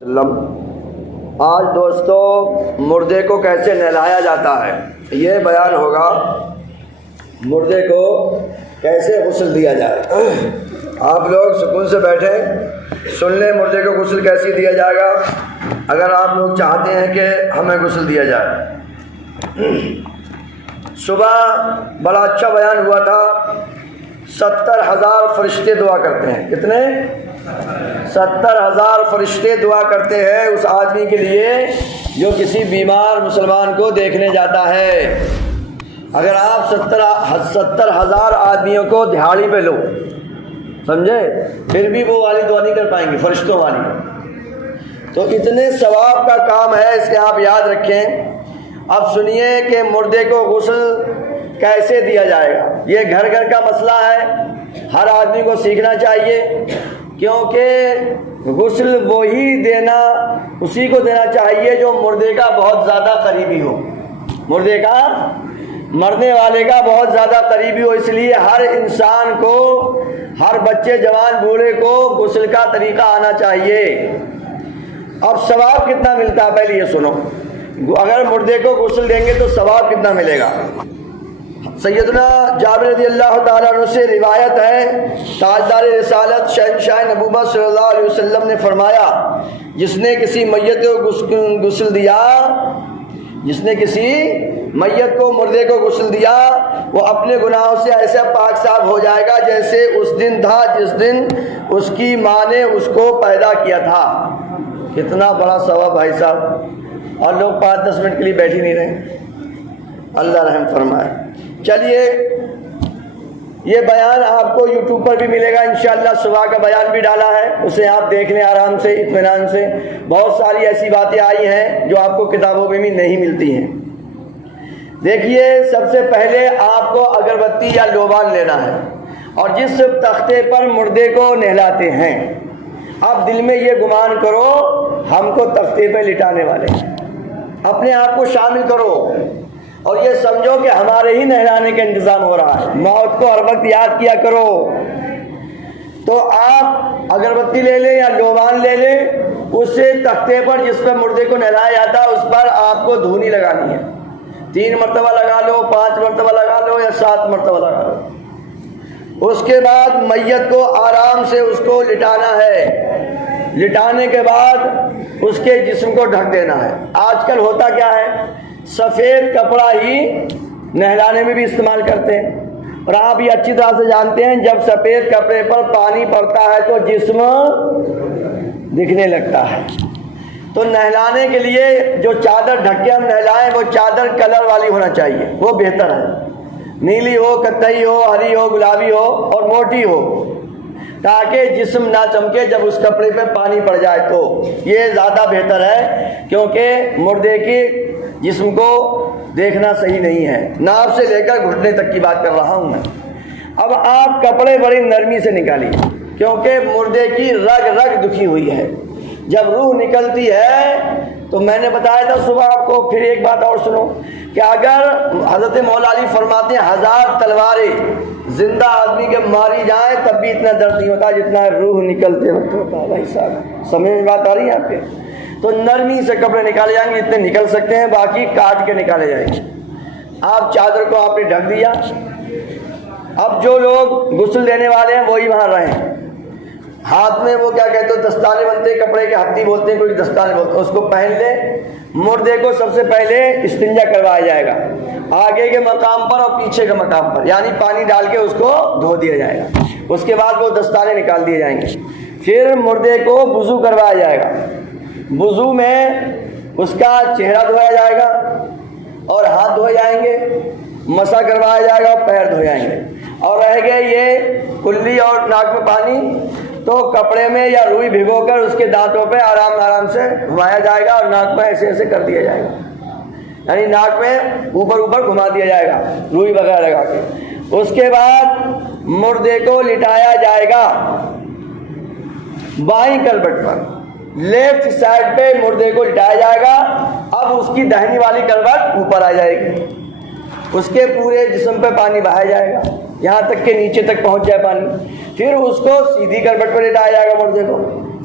آج دوستوں مردے کو کیسے نہلایا جاتا ہے یہ بیان ہوگا۔ مردے کو کیسے غسل دیا جائے، آپ لوگ سکون سے بیٹھیں سن لیں مردے کو غسل کیسے دیا جائے گا اگر آپ لوگ چاہتے ہیں کہ ہمیں غسل دیا جائے۔ صبح بڑا اچھا بیان ہوا تھا، 70,000 فرشتے دعا کرتے ہیں۔ کتنے؟ 70,000 فرشتے دعا کرتے ہیں اس آدمی کے لیے جو کسی بیمار مسلمان کو دیکھنے جاتا ہے۔ اگر آپ 70,000 آدمیوں کو دہاڑی پہ لو، سمجھے، پھر بھی وہ والی دعا نہیں کر پائیں گے، فرشتوں والی۔ تو اتنے ثواب کا کام ہے، اس کے آپ یاد رکھیں۔ اب سنیے کہ مردے کو غسل کیسے دیا جائے گا۔ یہ گھر گھر کا مسئلہ ہے، ہر آدمی کو سیکھنا چاہیے، کیونکہ غسل وہی دینا، اسی کو دینا چاہیے جو مردے کا بہت زیادہ قریبی ہو، مردے کا، مرنے والے کا بہت زیادہ قریبی ہو۔ اس لیے ہر انسان کو، ہر بچے جوان بوڑھے کو غسل کا طریقہ آنا چاہیے۔ اب ثواب کتنا ملتا ہے پہلے یہ سنو، اگر مردے کو غسل دیں گے تو ثواب کتنا ملے گا۔ سیدنا جابر رضی اللہ تعالیٰ عنہ سے روایت ہے، تاجدار رسالت شہنشاہ نبوت صلی اللہ علیہ وسلم نے فرمایا، جس نے کسی میت کو غسل دیا، جس نے کسی میت کو، مردے کو غسل دیا، وہ اپنے گناہوں سے ایسا پاک صاف ہو جائے گا جیسے اس دن تھا جس دن اس کی ماں نے اس کو پیدا کیا تھا۔ کتنا بڑا ثواب بھائی صاحب، اور لوگ 5-10 منٹ کے لیے بیٹھ ہی نہیں رہے، اللہ رحم فرمائے۔ چلیے، یہ بیان آپ کو یوٹیوب پر بھی ملے گا انشاءاللہ، صبح کا بیان بھی ڈالا ہے، اسے آپ دیکھ لیں آرام سے، اطمینان سے۔ بہت ساری ایسی باتیں آئی ہیں جو آپ کو کتابوں میں بھی نہیں ملتی ہیں۔ دیکھیے، سب سے پہلے آپ کو اگربتی یا لوبان لینا ہے، اور جس تختے پر مردے کو نہلاتے ہیں، اب دل میں یہ گمان کرو ہم کو تختے پہ لٹانے والے ہیں، اپنے آپ کو شامل کرو اور یہ سمجھو کہ ہمارے ہی نہلانے کا انتظام ہو رہا ہے۔ موت کو ہر وقت یاد کیا کرو۔ تو آپ اگربتی لے لیں یا لوبان لے لیں، اسے تختے پر جس پہ مردے کو نہلایا جاتا ہے اس پر آپ کو دھونی لگانی ہے۔ 3 مرتبہ لگا لو، 5 مرتبہ لگا لو یا 7 مرتبہ لگا لو۔ اس کے بعد میت کو آرام سے اس کو لٹانا ہے، لٹانے کے بعد اس کے جسم کو ڈھک دینا ہے۔ آج کل ہوتا کیا ہے، سفید کپڑا ہی نہلانے میں بھی استعمال کرتے ہیں، اور آپ یہ اچھی طرح سے جانتے ہیں جب سفید کپڑے پر پانی پڑتا ہے تو جسم دکھنے لگتا ہے۔ تو نہلانے کے لیے جو چادر ڈھک کے ہم نہلائیں وہ چادر کلر والی ہونا چاہیے، وہ بہتر ہے، نیلی ہو، قطعی ہو، ہری ہو، گلابی ہو اور موٹی ہو، تاکہ جسم نہ چمکے جب اس کپڑے پہ پانی پڑ جائے تو یہ زیادہ بہتر ہے، کیونکہ مردے کی جسم کو دیکھنا صحیح نہیں ہے۔ ناف سے لے کر گھٹنے تک کی بات کر رہا ہوں میں۔ اب آپ کپڑے بڑی نرمی سے نکالیے، کیونکہ مردے کی رگ رگ دکھی ہوئی ہے۔ جب روح نکلتی ہے تو میں نے بتایا تھا صبح آپ کو، پھر ایک بات اور سنو کہ اگر حضرت مولا علی فرماتے ہیں 1000 تلواریں زندہ آدمی کے ماری جائیں تب بھی اتنا درد نہیں ہوتا جتنا روح نکلتے وقت ہوتا ہے۔ بھائی صاحب سمجھ میں بات آ رہی ہے آپ کے؟ تو نرمی سے کپڑے نکالے جائیں گے، اتنے نکل سکتے ہیں، باقی کاٹ کے نکالے جائیں گے۔ آپ چادر کو آپ نے ڈھک دیا، اب جو لوگ غسل دینے والے ہیں وہی وہاں رہیں۔ ہاتھ میں وہ کیا کہتے ہیں، دستانے بنتے ہیں، کپڑے کے ہتھی بولتے ہیں، کوئی دستانے بولتے ہیں، اس کو پہن لے۔ مردے کو سب سے پہلے استنجا کروایا جائے گا، آگے کے مقام پر اور پیچھے کے مقام پر، یعنی پانی ڈال کے اس کو دھو دیا جائے گا۔ اس کے بعد وہ دستانے نکال دیے جائیں گے۔ پھر مردے کو وضو کروایا جائے گا۔ وضو میں اس کا چہرہ دھویا جائے گا اور ہاتھ دھوئے جائیں گے، مسح کروایا جائے گا اور پیر دھوئے جائیں گے۔ اور رہ گئے یہ کلی اور ناک میں پانی، تو کپڑے میں یا روئی بھگو کر اس کے دانتوں پہ آرام سے گھمایا جائے گا اور ناک میں ایسے ایسے کر دیا جائے گا، یعنی ناک میں اوپر گھما دیا جائے گا روئی وغیرہ لگا کے۔ اس کے بعد مردے کو لٹایا جائے گا بائیں کروٹ پر، لیفٹ سائڈ پہ مردے کو لٹایا جائے گا۔ اب اس کی دہنی والی کروٹ اوپر آ جائے گی، اس کے پورے جسم پہ پانی بہایا جائے گا یہاں تک کہ نیچے تک پہنچ جائے پانی۔ پھر اس کو سیدھی کروٹ پر لٹایا جائے گا مردے کو،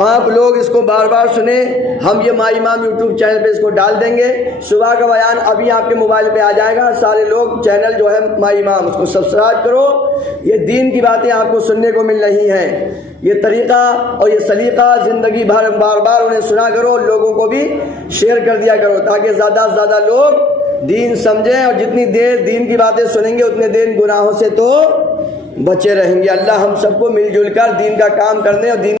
آپ لوگ اس کو بار بار سنیں. ہم یہ مائی امام یوٹیوب چینل پہ اس کو ڈال دیں گے. صبح کا بیان ابھی آپ کے موبائل پہ آ جائے گا. سارے لوگ چینل جو ہے مائی امام اس کو سبسکرائب کرو. یہ دین کی باتیں آپ کو سننے کو مل رہی ہیں. یہ طریقہ اور یہ سلیقہ زندگی بھر بار بار انہیں سنا کرو. لوگوں کو بھی شیئر کر دیا کرو تاکہ زیادہ سے زیادہ لوگ دین سمجھیں. اور جتنی دیر دین کی باتیں سنیں گے اتنے دیر گناہوں سے تو بچے رہیں گے. اللہ ہم سب کو مل جل کر دین کا کام کرنے اور دین